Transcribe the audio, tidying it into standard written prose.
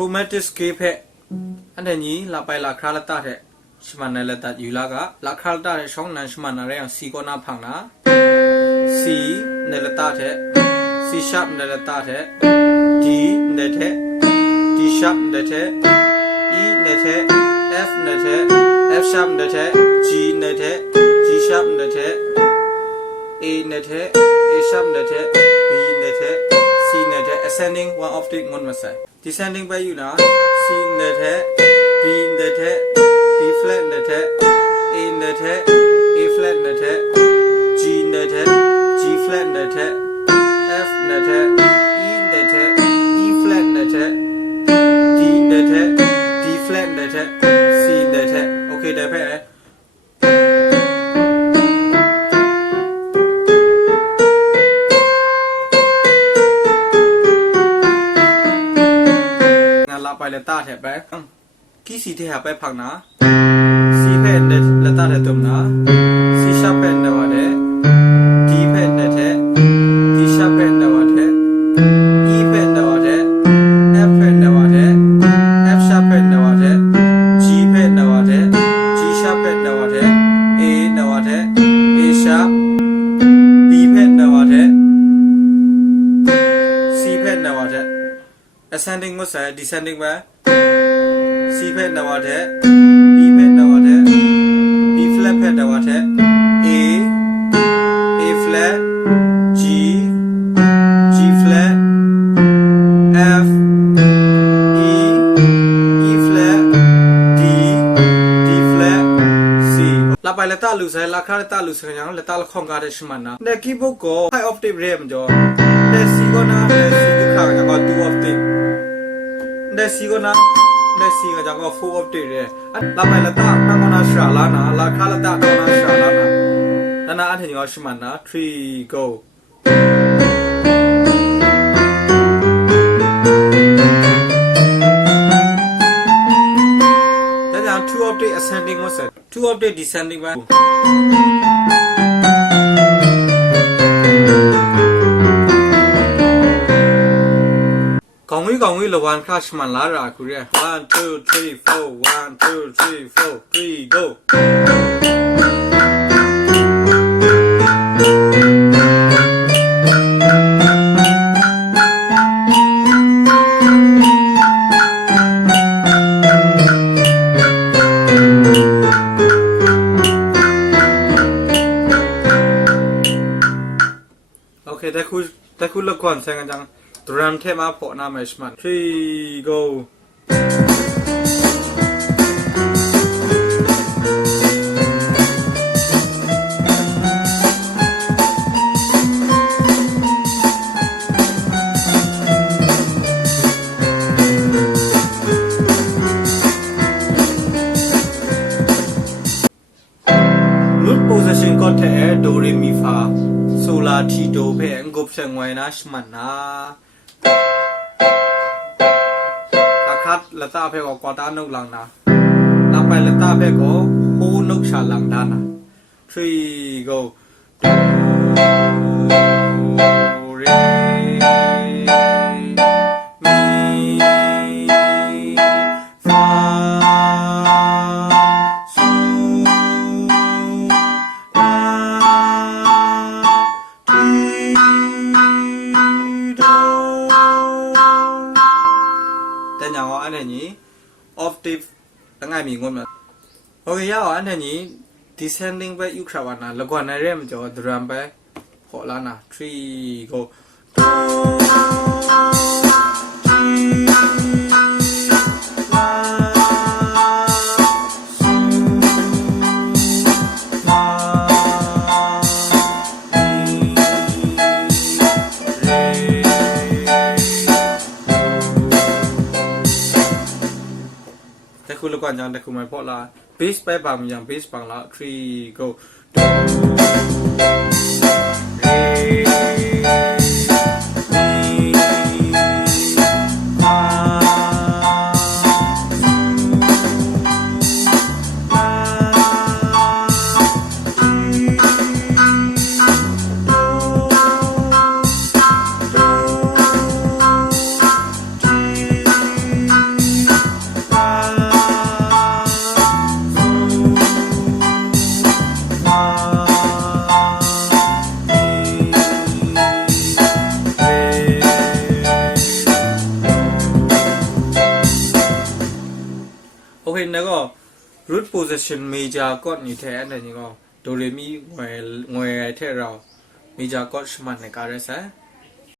chromatic scale อันนี้เราไปราคาละตัดเหสมันนั่นละตัดอยู่ละก็ราคาละตัดช่องนั้นสมันอะไรอย่าง C ก็น่าพังนะ C นั่นละตัดเห C sharp นั่นละตัดเห D นั่นเห D sharp นั่นเห E นั่นเห F นั่นเห F sharp นั่นเห G นั่นเห G sharp นั่นเห A นั่นเห A sharp นั่นเห B นั่นเห C นั่นเห ascending one octave งอนมาใส่ descending ไปอยู่นะ C นั่นเห B นั่นเห B flat นั่นเห A นั่นเห A flat นั่นเห G นั่นเห G flat นั่นเห F นั่นเห E นั่นเห E flat นั่นเห D นั่นเห D flat นั่นเห C นั่นเหโอเคได้ไหมไปเลต้าแถบไปกี่สีที่หาไปพังนะสีเพนเด็ดเลต้าแถบตุ่มนะสีชาเพนเดวะเดดีเพนเด็ดดีชาเพนเดวะเดอีเพนเดวะเดเอฟเพนเดวะเดเอฟชาเพนเดวะเดจีเพนเดวะเดจีชาเพนเดวะเดเอเดวะเดเอชาบีเพนเดวะเดซีเพนเดวะเดascending မဆက် descending ပဲ C ဖက်တော့တဲ့ B ဖက်တော့တဲ့ B flat ဖက်တော့တဲ့ A flat G flat F E flat D flat C လာไปละตาလူใส่ราคาละตาလူใส่ยังละตาละข้องกาได้ชมันนะในคีย์บอร์ดก็ high octave rate มันจ่อใน C ก็นะใน C ที่ข้างยังก็ 2 octaveใน C ก็นะใน C ก็จะก็ 4 octave เลยละไปละตาตั้งก็น่าชาลานะราคาละตาตั้งน่าชาลานะนั่นนะอันที่ยังชมันนะ3 go2 octave ascending มั้ย2 octave descending มั้ยကောင်းဝေးလောဝန်ခါရှမန်လာရာကူရဲ1 2 3 4 1 2 3 4 3 go Okay แต่คุณละก่อนแซงกันจังdrum เทมาพอนามัยชมัน3 go รูท position ก็แท้โดเรมีฟาโซลาทีโดเพงกบเสียงไว้นะชมันนะละตาเพก็กอตานุกหลังนะนับไปละตาเพก็โหนุกชาหลังด้านนะ3 go เรมีฟาซูลาทีโดแต่ยังว่าอันนี้ octave ตั้งไงมีงงมั้ยโอเคยาวอันนี้ descending ไปอยู่ครับนะแล้วก็ในเรื่องมันจะ drum ไปพอแล้วนะ3 go แต่คุณละก่อนยังแต่คุณไม่พอละ bass ไปบางอย่าง bass บางละ3 go โ เนี่ยก็ root position major chord นี่แท้อันนี้ก็ do re mi งวยแท้เรา major chord ชมันในการเรส